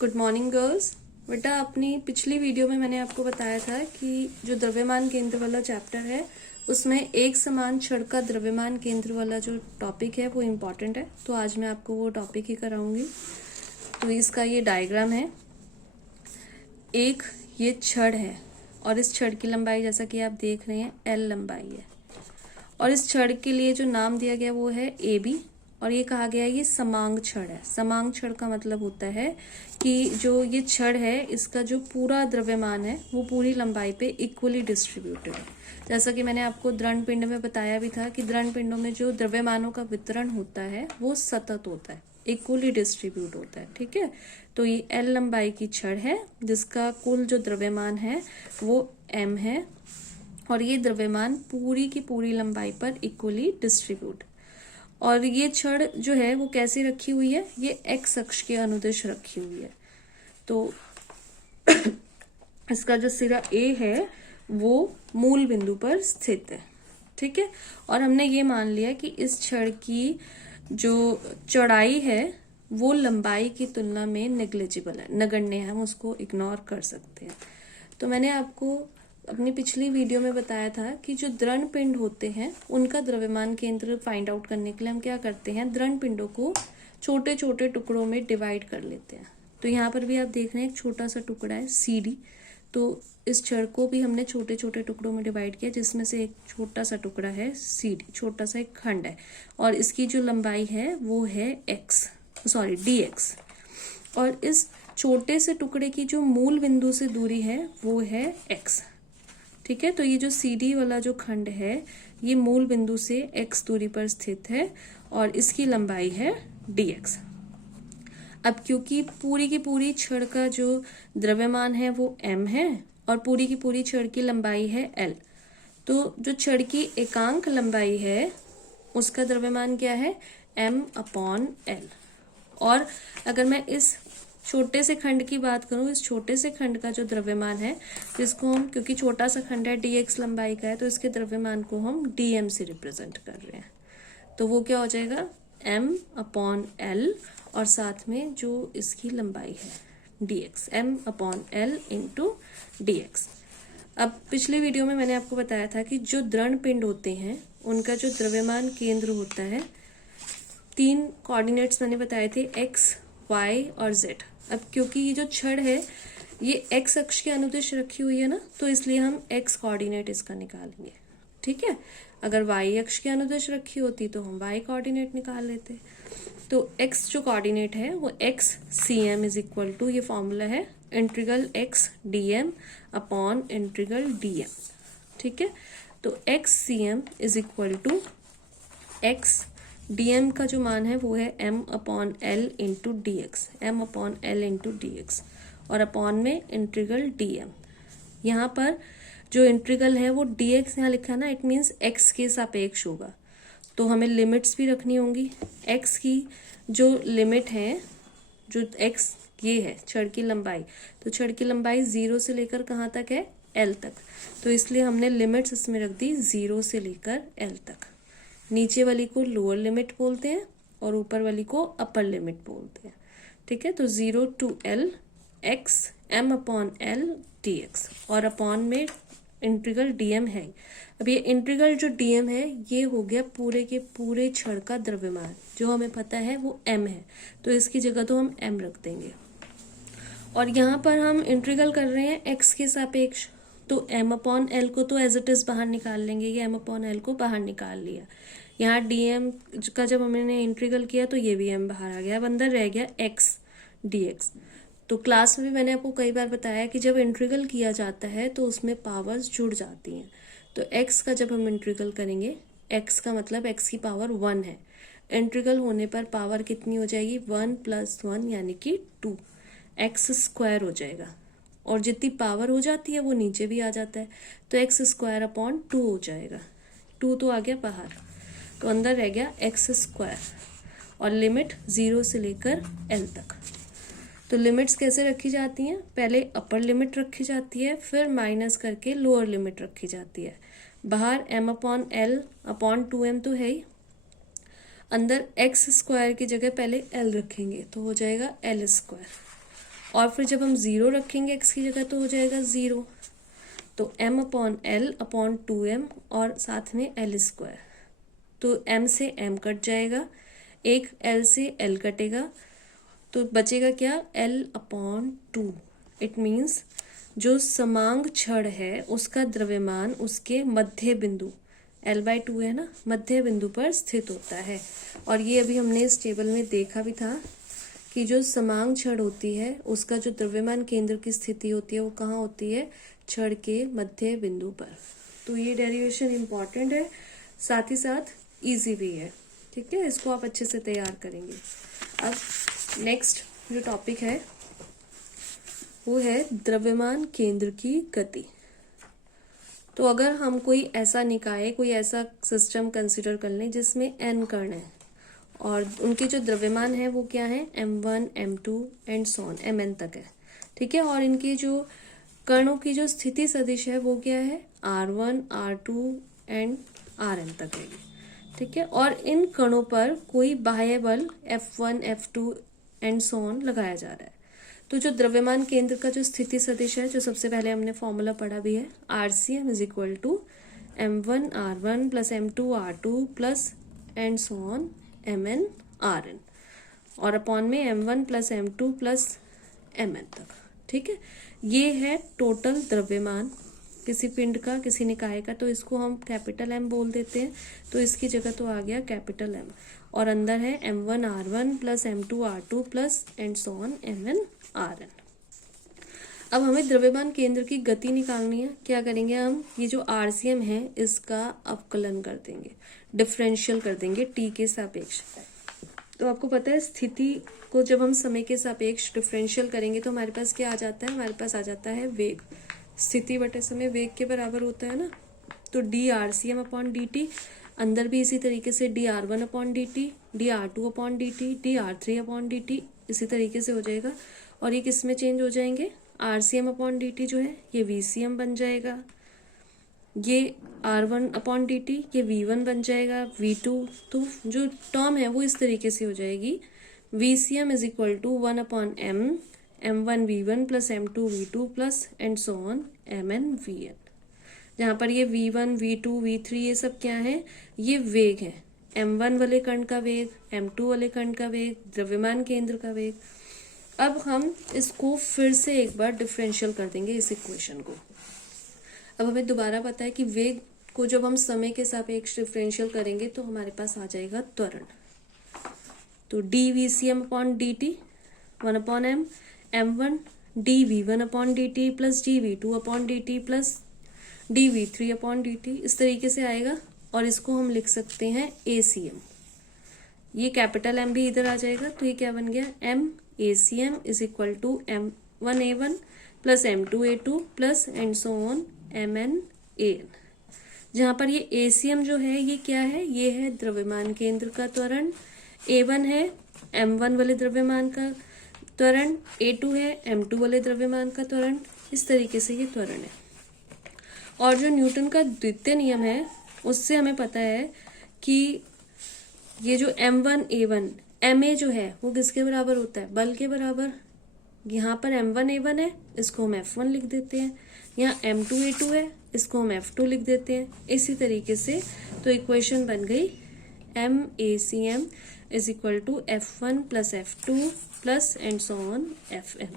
Good morning girls. बेटा, अपनी पिछली वीडियो में मैंने आपको बताया था कि जो द्रव्यमान केंद्र वाला चैप्टर है उसमें एक समान छड़ का द्रव्यमान केंद्र वाला जो टॉपिक है वो इम्पॉर्टेंट है। तो आज मैं आपको वो टॉपिक ही कराऊंगी। तो इसका ये डायग्राम है। एक ये छड़ है और इस छड़ की लंबाई जैसा कि आप देख रहे हैं L लंबाई है और इस छड़ के लिए जो नाम दिया गया वो है AB और ये कहा गया है ये समांग छड़ है। समांग छड़ का मतलब होता है कि जो ये छड़ है इसका जो पूरा द्रव्यमान है वो पूरी लंबाई पे इक्वली डिस्ट्रीब्यूटेड है। जैसा कि मैंने आपको दृढ़ पिंड में बताया भी था कि दृढ़ पिंडों में जो द्रव्यमानों का वितरण होता है वो सतत होता है, इक्वली डिस्ट्रीब्यूट होता है। ठीक है, तो ये L लंबाई की छड़ है जिसका कुल जो द्रव्यमान है वो M है और ये द्रव्यमान पूरी की पूरी लंबाई पर इक्वली डिस्ट्रीब्यूट। और ये छड़ जो है वो कैसे रखी हुई है, ये एक्स अक्ष के अनुदिश रखी हुई है। तो इसका जो सिरा A है वो मूल बिंदु पर स्थित है। ठीक है, और हमने ये मान लिया कि इस छड़ की जो चौड़ाई है वो लंबाई की तुलना में नेग्लिजिबल है, नगण्य है, हम उसको इग्नोर कर सकते हैं। तो मैंने आपको अपनी पिछली वीडियो में बताया था कि जो दृढ़ पिंड होते हैं उनका द्रव्यमान केंद्र फाइंड आउट करने के लिए हम क्या करते हैं, दृढ़ पिंडों को छोटे छोटे टुकड़ों में डिवाइड कर लेते हैं। तो यहाँ पर भी आप देख रहे हैं एक छोटा सा टुकड़ा है CD। तो इस छड़ को भी हमने छोटे छोटे टुकड़ों में डिवाइड किया जिसमें से एक छोटा सा टुकड़ा है CD, छोटा सा एक खंड है और इसकी जो लंबाई है वो है dx। और इस छोटे से टुकड़े की जो मूल बिंदु से दूरी है वो है x। ठीक है, तो ये जो CD वाला जो खंड है ये मूल बिंदु से x दूरी पर स्थित है और इसकी लंबाई है dx। अब क्योंकि पूरी की पूरी छड़ का जो द्रव्यमान है वो M है और पूरी की पूरी छड़ की लंबाई है L, तो जो छड़ की एकांक लंबाई है उसका द्रव्यमान क्या है, M/L। और अगर मैं इस छोटे से खंड की बात करूं, इस छोटे से खंड का जो द्रव्यमान है जिसको हम, क्योंकि छोटा सा खंड है dx लंबाई का है, तो इसके द्रव्यमान को हम dm से रिप्रेजेंट कर रहे हैं। तो वो क्या हो जाएगा, M/L और साथ में जो इसकी लंबाई है dx, M/L इंटू dx। अब पिछली वीडियो में मैंने आपको बताया था कि जो दृढ़ पिंड होते हैं उनका जो द्रव्यमान केंद्र होता है, 3 कोऑर्डिनेट्स मैंने बताए थे x, y और z। अब क्योंकि ये जो छड़ है ये x अक्ष के अनुदिश रखी हुई है ना, तो इसलिए हम x कोऑर्डिनेट इसका निकालेंगे। ठीक है, अगर y अक्ष के अनुदिश रखी होती तो हम y कोऑर्डिनेट निकाल लेते। तो x जो कोऑर्डिनेट है वो x cm is equal to, ये फॉर्मूला है integral x dm upon integral dm। ठीक है, तो x cm is equal to x dm का जो मान है वो है M/L into dx, M/L into dx और अपॉन में इंटीग्रल dm। यहाँ पर जो इंटीग्रल है वो dx यहाँ लिखा है ना, इट मीन्स x के सापेक्ष होगा। तो हमें लिमिट्स भी रखनी होंगी। x की जो लिमिट है, जो x ये है छड़ की लंबाई, तो छड़ की लंबाई 0 से लेकर कहाँ तक है, L तक। तो इसलिए हमने लिमिट्स इसमें रख दी 0 से लेकर L तक। नीचे वाली को लोअर लिमिट बोलते हैं और ऊपर वाली को अपर लिमिट बोलते हैं। ठीक है, तो 0 to L x M/L dx और अपॉन में इंटीग्रल dm है। अब ये इंटीग्रल जो dm है ये हो गया पूरे के पूरे छड़ का द्रव्यमान, जो हमें पता है वो m है, तो इसकी जगह तो हम m रख देंगे। और यहाँ पर हम इंटीग्रल कर रहे हैं x के सापेक्ष, तो M/L को तो एज इट इज बाहर निकाल लेंगे, ये M/L को बाहर निकाल लिया। यहाँ dm का जब हमने इंटीग्रल किया तो ये भी m बाहर आ गया। अब अंदर रह गया x dx। तो क्लास में भी मैंने आपको कई बार बताया कि जब इंटीग्रल किया जाता है तो उसमें पावर्स जुड़ जाती हैं। तो x का जब हम इंटीग्रल करेंगे, x का मतलब x की पावर 1 है, इंटीग्रल होने पर पावर कितनी हो जाएगी, 1 + 1 यानी कि 2, x स्क्वायर हो जाएगा। और जितनी पावर हो जाती है वो नीचे भी आ जाता है, तो x² / 2 हो जाएगा। 2 तो आ गया बाहर, तो अंदर रह गया x² और लिमिट 0 से लेकर L तक। तो लिमिट्स कैसे रखी जाती हैं, पहले अपर लिमिट रखी जाती है, फिर माइनस करके लोअर लिमिट रखी जाती है। बाहर M/L/2m तो है ही, अंदर x² की जगह पहले L रखेंगे तो हो जाएगा L²। और फिर जब हम 0 रखेंगे x की जगह तो हो जाएगा 0, तो m/l/2m और साथ में l², तो m से m कट जाएगा, एक l से l कटेगा, तो बचेगा क्या, l/2। इट मीन्स जो समांग छड़ है उसका द्रव्यमान उसके मध्य बिंदु l/2 है ना, मध्य बिंदु पर स्थित होता है। और ये अभी हमने इस टेबल में देखा भी था कि जो समांग छड़ होती है उसका जो द्रव्यमान केंद्र की स्थिति होती है वो कहाँ होती है, छड़ के मध्य बिंदु पर। तो ये डेरिवेशन इम्पॉर्टेंट है, साथ ही साथ इजी भी है, ठीक है, इसको आप अच्छे से तैयार करेंगे। अब नेक्स्ट जो टॉपिक है वो है द्रव्यमान केंद्र की गति। तो अगर हम कोई ऐसा निकाय, कोई ऐसा सिस्टम कंसिडर कर लें जिसमें n कण है और उनके जो द्रव्यमान है वो क्या है, m1 m2 and so on mn तक है, ठीक है, और इनके जो कणों की जो स्थिति सदिश है वो क्या है, r1 r2 एंड rn तक है, ठीक है, और इन कणों पर कोई बाह्य बल F1 F2 and so on लगाया जा रहा है। तो जो द्रव्यमान केंद्र का जो स्थिति सदिश है, जो सबसे पहले हमने फॉर्मूला पढ़ा भी है, RCM is equal to m1 r1 plus m2 r2 plus and so on mn rn, और अपॉन में m1 plus m2 plus mn तक, ठीक है। ये है टोटल द्रव्यमान किसी पिंड का, किसी निकाय का, तो इसको हम कैपिटल M बोल देते हैं, तो इसकी जगह तो आ गया कैपिटल M, और अंदर है m1 r1 plus m2 r2 plus and so on mn rn। अब हमें द्रव्यमान केंद्र की गति निकालनी है। क्या करेंगे हम, ये जो RCM है इसका अवकलन कर देंगे, डिफरेंशियल कर देंगे t के सापेक्ष। तो आपको पता है स्थिति को जब हम समय के सापेक्ष डिफरेंशियल करेंगे तो हमारे पास क्या आ जाता है, हमारे पास आ जाता है वेग, स्थिति बटे समय वेग के बराबर होता है ना। तो dRCM/dt, अंदर भी इसी तरीके से dR1/dt, dR2/dt, dR3/dt इसी तरीके से हो जाएगा, और ये किस में चेंज हो जाएंगे, RCM/dt जो है ये VCM बन जाएगा, ये R1/dt ये V1 बन जाएगा, V2, तो जो टर्म है वो इस तरीके से हो जाएगी, VCM is equal to 1/m m1 v1 plus m2 v2 plus and so on mn vn, जहाँ पर ये v1 v2 v3 ये सब क्या है, ये वेग है, m1 वाले कण का वेग, m2 वाले कण का वेग, द्रव्यमान केंद्र का वेग। अब हम इसको फिर से एक बार डिफरेंशियल कर देंगे इस इक्वेशन को। अब हमें दोबारा पता है कि वेग को जब हम समय के सापेक्ष डिफरेंशियल करेंगे तो हमारे पास आ जाएगा त्वरण। तो dVCM/dt 1/m m1 dV1/dt plus dV2/dt plus dV3/dt इस तरीके से आएगा, और इसको हम लिख सकते हैं ACM। ये कैपिटल M भी इधर आ जाएगा, तो ये क्या बन गया, m ACM is equal to m1A1 plus m2A2 plus and so on mn/an, जहाँ पर ये ACM जो है ये क्या है, ये है द्रव्यमान केंद्र का त्वरण, A1 है m1 वाले द्रव्यमान का त्वरण, A2 है m2 वाले द्रव्यमान का त्वरण, इस तरीके से ये त्वरण है। और जो न्यूटन का द्वितीय नियम है उससे हमें पता है कि ये जो m1A1 ma जो है वो किसके बराबर होता है, बल के बराबर। यहाँ पर m1A1 है, इसको हम F1 लिख देते हैं, यहाँ m2A2 है, इसको हम F2 लिख देते हैं, इसी तरीके से। तो इक्वेशन बन गई MACM is equal to F1 plus F2 plus and so on Fn।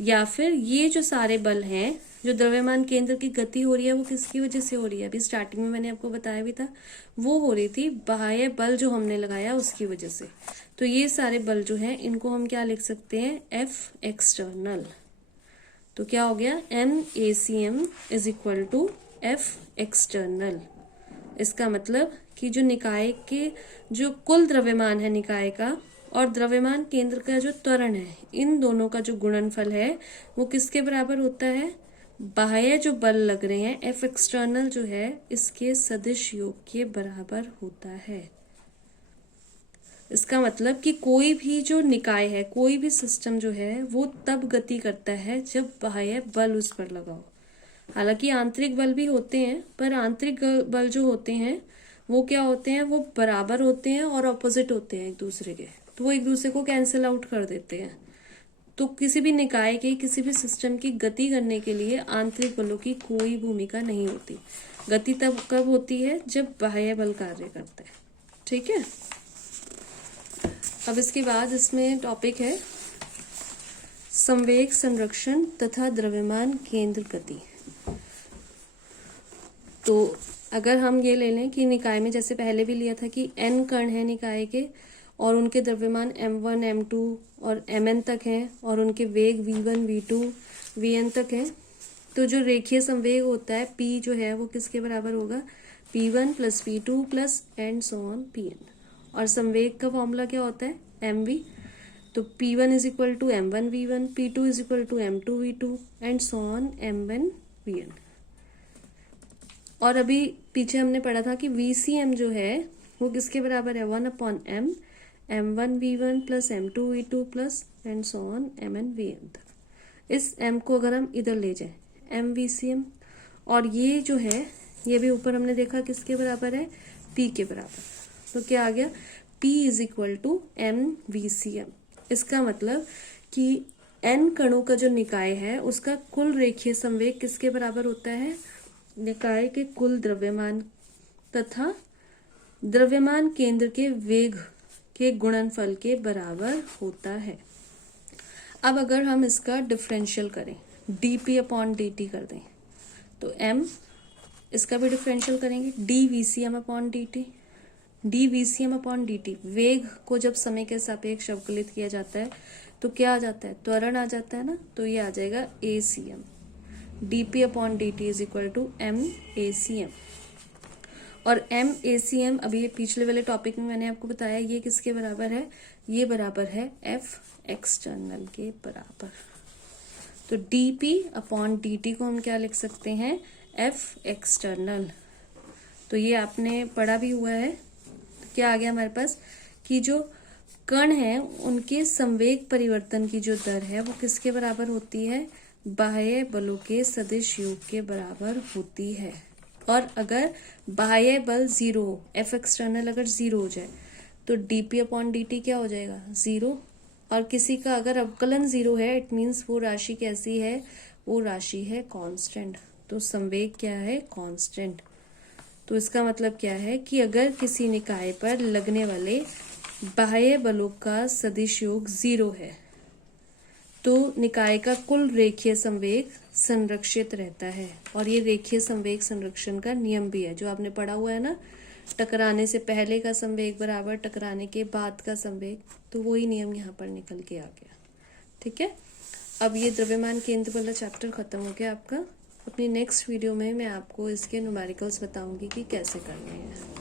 या फिर ये जो सारे बल हैं, जो द्रव्यमान केंद्र की गति हो रही है वो किसकी वजह से हो रही है, अभी स्टार्टिंग में मैंने आपको बताया भी था, वो हो रही थी बाह्य बल जो हमने लगाया उसकी वजह से। तो ये सारे बल जो हैं इनको हम क्या लिख सकते हैं, F एक्सटर्नल। तो क्या हो गया, MACM is equal to F external. इसका मतलब कि जो निकाय के जो कुल द्रव्यमान है निकाय का और द्रव्यमान केंद्र का जो त्वरण है, इन दोनों का जो गुणनफल है वो किसके बराबर होता है, बाह्य जो बल लग रहे हैं F एक्सटर्नल जो है इसके सदिश योग के बराबर होता है। इसका मतलब कि कोई भी जो निकाय है, कोई भी सिस्टम जो है वो तब गति करता है जब बाह्य बल उस पर लगा हो। हालांकि आंतरिक बल भी होते हैं, पर आंतरिक बल जो होते हैं वो क्या होते हैं, वो बराबर होते हैं और ऑपोजिट होते हैं एक दूसरे के, तो वो एक दूसरे को कैंसिल आउट कर देते हैं। तो किसी भी निकाय के, किसी भी सिस्टम की गति करने के लिए आंतरिक बलों की कोई भूमिका नहीं होती। गति तब कब होती है, जब बाह्य बल कार्य करते हैं। ठीक है। अब इसके बाद इसमें टॉपिक है संवेग संरक्षण तथा द्रव्यमान केंद्र गति। तो अगर हम ये ले लें कि निकाय में, जैसे पहले भी लिया था कि n कण है निकाय के और उनके द्रव्यमान m1 m2 और mn तक हैं और उनके वेग v1 v2 vn तक हैं। तो जो रेखीय संवेग होता है p जो है वो किसके बराबर होगा, p1 plus p2 plus and so on pn। और संवेग का फॉर्मूला क्या होता है, mv। तो p1 is equal to m1 v1, p2 is equal to m2 v2 and so on m1 vn। और अभी पीछे हमने पढ़ा था कि VCM जो है वो किसके बराबर है, 1/m m1 v1 plus m2 v2 plus and so on mn vn तक। इस m को अगर हम इधर ले जाए m VCM, और ये जो है ये भी ऊपर हमने देखा किसके बराबर है, p के बराबर। तो क्या आ गया, p is equal to m VCM। इसका मतलब कि n कणों का जो निकाय है उसका कुल रेखीय संवेग किसके बराबर होता है, निकाय के कुल द्रव्यमान तथा द्रव्यमान केंद्र के वेग के गुणनफल के बराबर होता है। अब अगर हम इसका डिफरेंशियल करें, dp अपॉन dt कर दें, तो m इसका भी डिफरेंशियल करेंगे, dVCM upon dt। dVCM upon dt, वेग को जब समय के सापेक्ष अवकलित किया जाता है तो क्या आ जाता है, त्वरण आ जाता है ना, तो ये आ जाएगा ACM। dp upon dt is equal to MACM। और MACM अभी ये पिछले वाले टॉपिक में मैंने आपको बताया ये किसके बराबर है, ये बराबर है F एक्सटर्नल के बराबर। तो dp अपॉन dt को हम क्या लिख सकते हैं, F एक्सटर्नल। तो ये आपने पढ़ा भी हुआ है। तो क्या आ गया हमारे पास कि जो कण है उनके संवेग परिवर्तन की जो दर है वो किसके बराबर होती है, बाह्य बलों के सदिश योग के बराबर होती है। और अगर बाह्य बल 0 हो, F एक्सटर्नल अगर 0 हो जाए तो dp अपॉन dt क्या हो जाएगा, 0। और किसी का अगर अवकलन 0 है, इट मीन्स वो राशि कैसी है, वो राशि है कांस्टेंट। तो संवेग क्या है, कांस्टेंट। तो इसका मतलब क्या है कि अगर किसी निकाय पर लगने वाले बाह्य बलों का सदिश योग 0 है तो निकाय का कुल रेखीय संवेग संरक्षित रहता है। और ये रेखीय संवेग संरक्षण का नियम भी है जो आपने पढ़ा हुआ है ना, टकराने से पहले का संवेग बराबर टकराने के बाद का संवेग। तो वही नियम यहाँ पर निकल के आ गया। ठीक है। अब ये द्रव्यमान केंद्र वाला चैप्टर खत्म हो गया आपका। अपनी नेक्स्ट वीडियो में मैं आपको इसके न्यूमेरिकल्स बताऊंगी कि कैसे करने हैं।